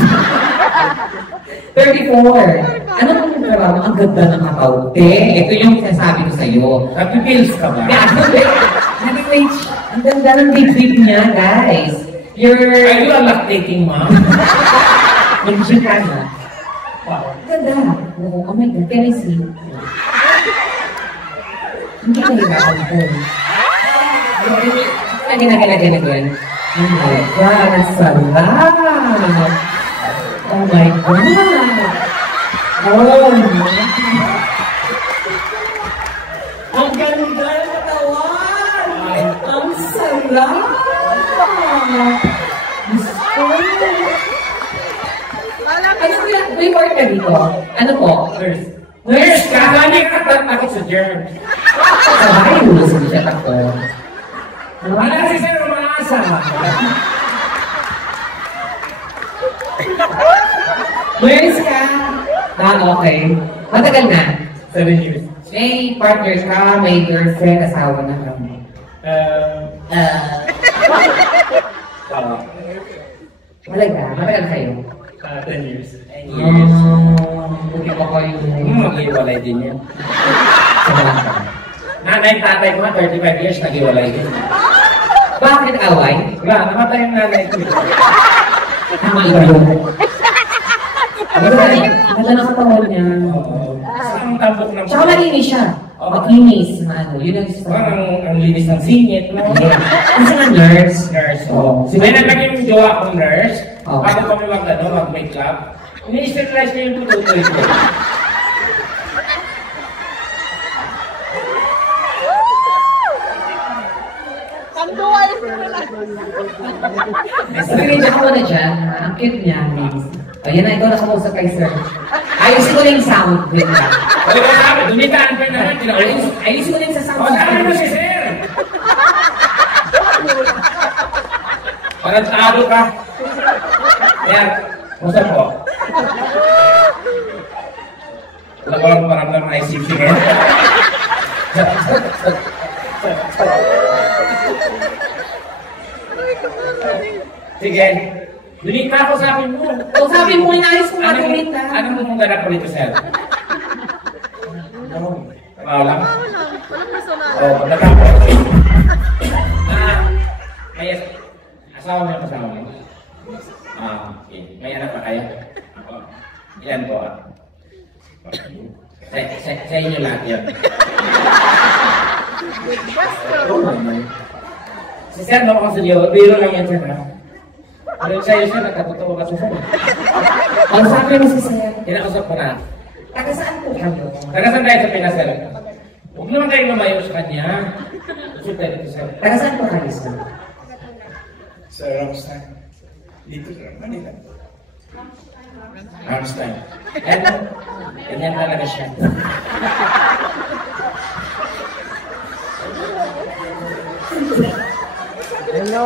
34. Ano naman yung trabaho? Ang ganda ng kapaute. Ito yung sinasabi ko sa'yo. Nagpipils ka ba? Wait, ang ganda ng dibdib niya, guys. Are you a lactating mom? Mag-gym ka na. Wow. Ganda. Oh my God, can I see? Hindi ka hirapan ko. Ano ginagalagan na doon? Oh my God, ang sarap! Oh my God! Oh my! Ang ganda ng katawan! Ang sarap! Gusto! Ano ko yan? May work ka dito? Ano po? Nurse. Nurse ka? Hindi ka takot sa germs. Sabay, ulos mo siya takot. Wala si Sir umaasa. Nurse ka? Okay. Matagal na? 7 years. May partner ka, may girlfriend, asawa na ka. Malaga, matagal kayo. 10 years. Buti pa kayo. Mag-iwalay din yan. Sa balaka. Nanay, tatay ko nga, 35 years, nag-iwalay din. Bakit away? Wala, namatay yung nanay ko. Tama iba yun. Ganda na katawan niya. Ang tambok ng... Tsaka malinis siya. Makinis na ano. Yun ang isa. Parang ang linis ng singit. Kasi nga nurse. Nurse. Oo. May naging jowa kong nurse. Oo. Bago kami mag-make up. Ini-sterilize niya yung tututoy ko. Screenshot ko na dyan. Ang cute niya. Ayan na, ito nakamusap kay sir. Ayusin ko na yung sound. Wait lang. Wala ko sabi, dumitaan pa naman. Ayusin ko na yung sa sound. O, saan mo si sir? Parang tado ka. Kaya, musta po? Wala ko lang maramdam ng ICC ngayon. Sige. Dunit na ako sa akin mo. O sabi mo, inayos ko nga dumit na. Anong mumungganap ko dito, sir? Trabaho lang? Oo, pagkatapos. May asawa mo yung kasama mo? Okay. May anak pa kayo? Ilan po? Sa inyo lahat yan. Si Sir, no, kasi yun, biro lang yan, Sir, ha? Pero sa'yo, Sir, nagkatotoo ka sa Sir. Ang sabi mo si Sir, Kinakausap ko na. taga saan po kayo? Taga saan tayo sa Pinas, Sir? Huwag naman tayong lumayo sa kanya. Gusto tayo dito, Sir. Taga saan po kayo, Sir? Sa Ramstein. Dito sa Manila. Ramstein. Ganyan talaga siya. Hello.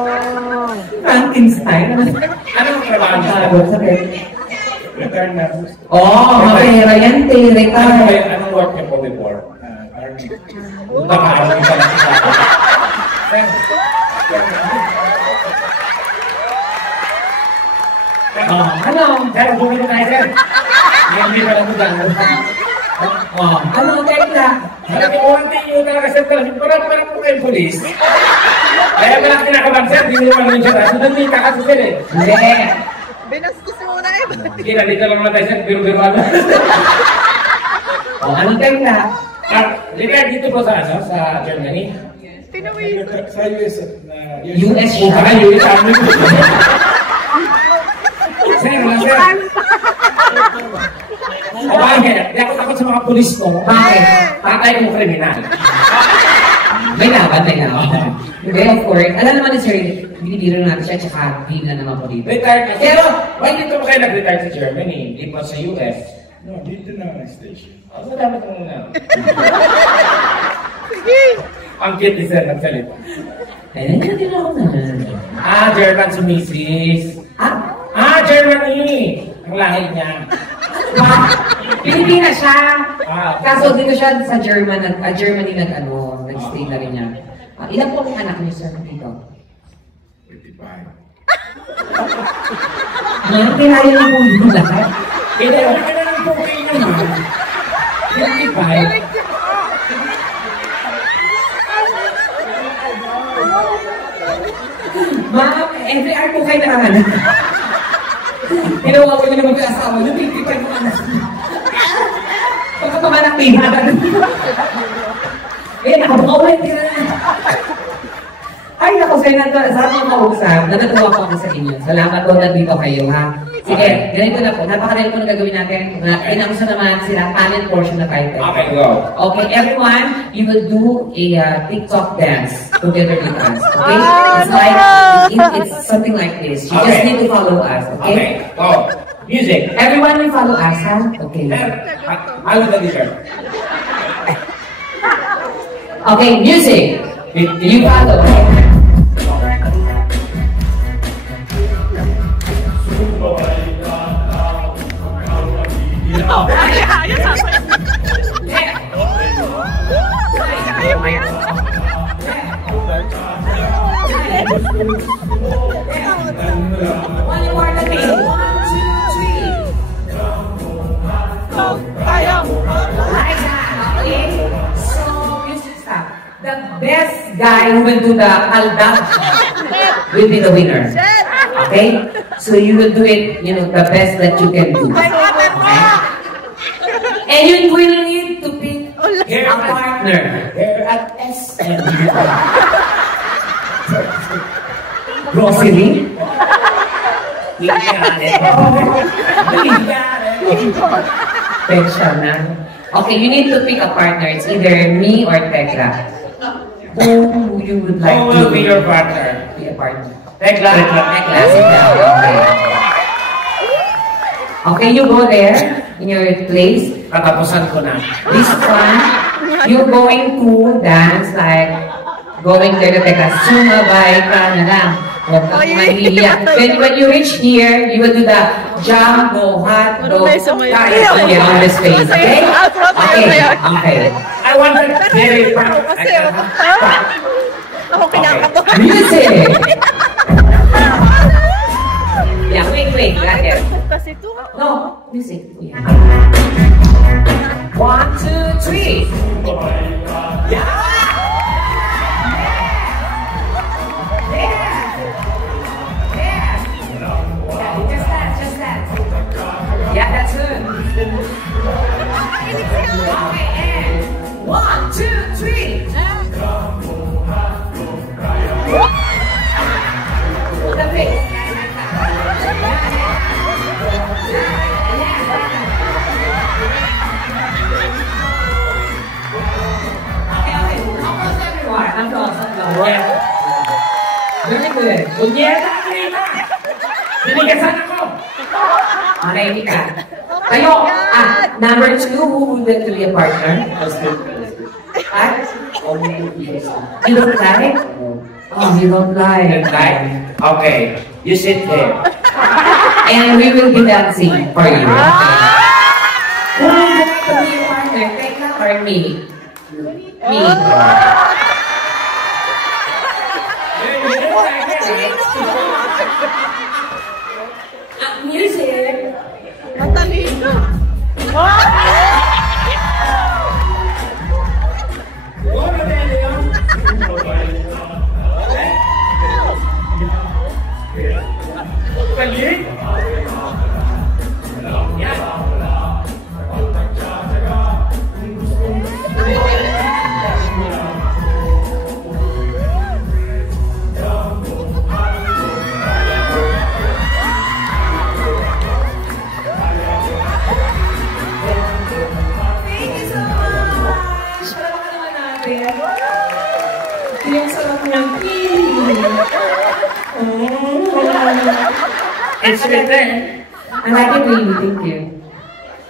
Frankenstein? Anong trabaho niya? Return na. Oh, mapera yan, tere ka. Anong work niya po before? Army. Baka alam niya pala siya. Ano? Sir, bumili tayo, Sir. Hindi pa lang dyan. Ano, tekla? Alam niyo, one thing yung talaga, Sir, parang po kayong polis. Kaya pala kinakabahan, Sir, hindi naman yung siya. Sunod niyo kasi, Sir, eh. Hindi. Binastos mo na eh. Sige, nalita lang naman tayo, Sir, biro-biro ano. Anong tekla? Retired dito po sa Germany. Pinuwi. Sa US. US Kung siya. baka US Army. Sir, wala, Sir. O bakit? Di ako takot sa mga pulis ko. Bakit? Patay kong kriminal. May laban. Hindi, of course. Alam naman ni Sir, binibiro natin siya, tsaka bila naman po dito. Retired ka. Pero, why dito mo kayo nag-retire sa Germany? Di pa sa US. No, dito na ang station. Ang madami kong muna. Sige. Ang cute ni Sir nagsalita. Eh, hindi na ako na. German si Mrs. Germany! Ang lahi niya. Pilipinas siya. Kaso Ah. dito siya sa Germany nag-stay na rin niya. Ilan po ang anak niyo, Sir, dito? 35. Pinaya niyo po yung lahat. Hindi, wala ka na ng pukay niyo na. 55. Ma'am, every hour po kayo nakahanap. Ginawa ko niyo naman yung asawa niyo, 55 mo anak. Pagkakamanak tingnan. Eh, nakapag-ulit ka na. Ay, naku, Sir, sarap ng kausap. Natutuwa ko ako sa inyo. Salamat po na dito kayo, ha? Sige, ganito na po. Napakadali po na gagawin natin. Inakusa naman sila, talent portion na tayo. Okay, go. Okay, everyone, you will do a TikTok dance together with us. Okay? It's like, it's something like this. You just Okay. need to follow us. Okay, Okay? go. Music. Everyone will follow us, ha? Okay. Sir, I will tell you, sir. Okay, music. You follow. One more than me. 1, 2, 3. Like that, okay? So, music stop. The best guy who will do the kaldak will be the winner. Okay? So you will do it, the best that you can do. Okay? And you will need to pick a partner. Here at SM. Grocery? We got it. We got it. Pension na. Okay, you need to pick a partner. It's either me or Tekla. Who you would like Who to will be your partner? be a partner? Tekla. Tekla, sit down. Okay. Okay, you go there in your place. Katapusan ko na. This one, you're going to dance like going there to Tekla. Sumabay ka na lang. Huwag kang mahihiya. When you reach here, you will do the jump, go hot, go kaya on the space. Okay? Okay. I want to get it from... Ako kinakabahan. Music! Yeah, wait. Right Kasi ito. No, music. Yeah. 1, 2, 3. Yeah! Just that. Yeah, that's good. Okay, and 1, 2, 3. good. Punyeta ka nila! Binigasan ako! Okay, Mika. Kayo, number 2, who would like to be a partner? At? You don't like? Oh, you don't like. Okay, you sit there. And we will be dancing for you. Who would like to be a partner? Teka or me? Me. Music. Matalino. Galing! Yan! Yung sarap ng It's your turn. I like it, baby. Thank you.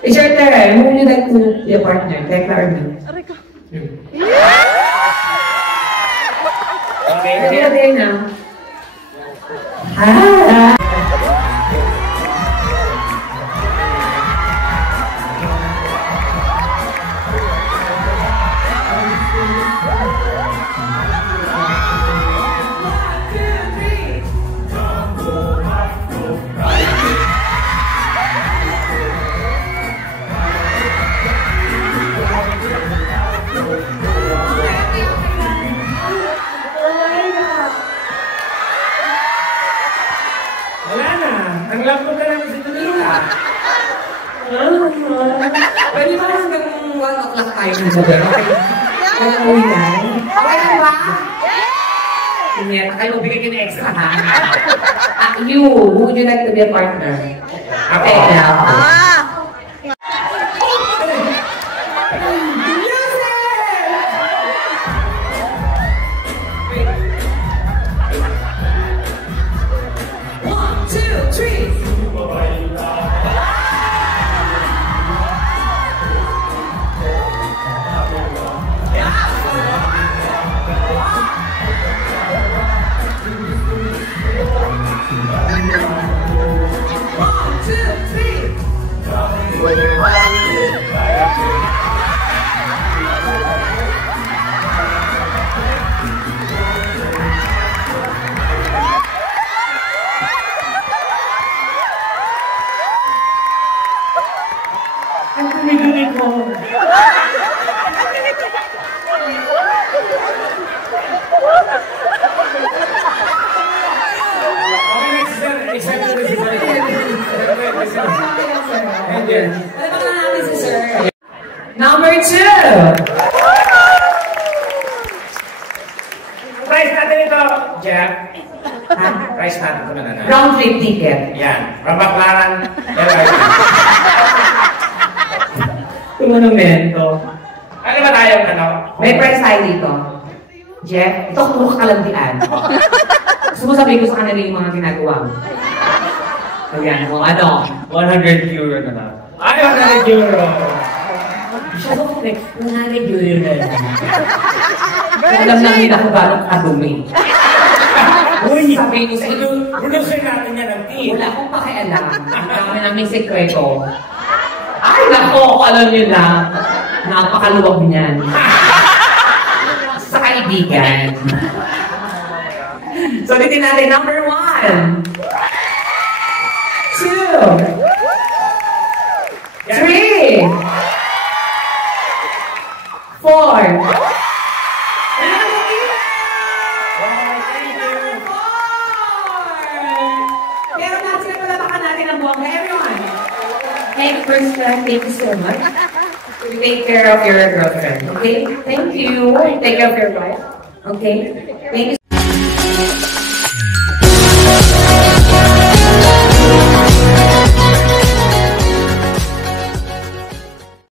It's your turn. Who would you like to be a partner? Tekla or me? Okay. Okay na. Ah! Wala na. Ang lambot na lang si Tunila. Pwede ba hanggang 1 o'clock tayo ng gabi? Okay na? Okay na ba? Yes! Kayo, bigay ka na extra ha? You, who would you like to be a partner? Okay, now. Ang kumiduni ko. Okay, next sir. Excited na si sir. And then, Ano ba natin si sir? Number 2! price natin ito, Jeff. Price natin ito na na. Round trip ticket. Yan. From Baclaran, LRT. Monumento. Ano ba tayo, ano? May price tayo dito. Jeff, ito kung kalandian. Gusto mo sabihin ko sa kanila yung mga ginagawa mo. So yan, kung ano. 100 euro na lang. Ay, 100 euro. Siya ko flex, 100 euro na lang. Alam lang nila kung gano'ng kadumi. Uy, Sabihin ko sa inyo, producer natin yan ng tea. wala akong pakialam. Kami na may sekreto. Ay, nako, alam niyo na. Napakaluwag niyan. Sa kaibigan. So, ulitin natin. Number 1. 2. 3. 4. Pero natin na palapakan natin ang buwang everyone. Hey, first time, thank you so much. Take care of your girlfriend, okay? Thank you. Take care of your wife, okay? Thank you.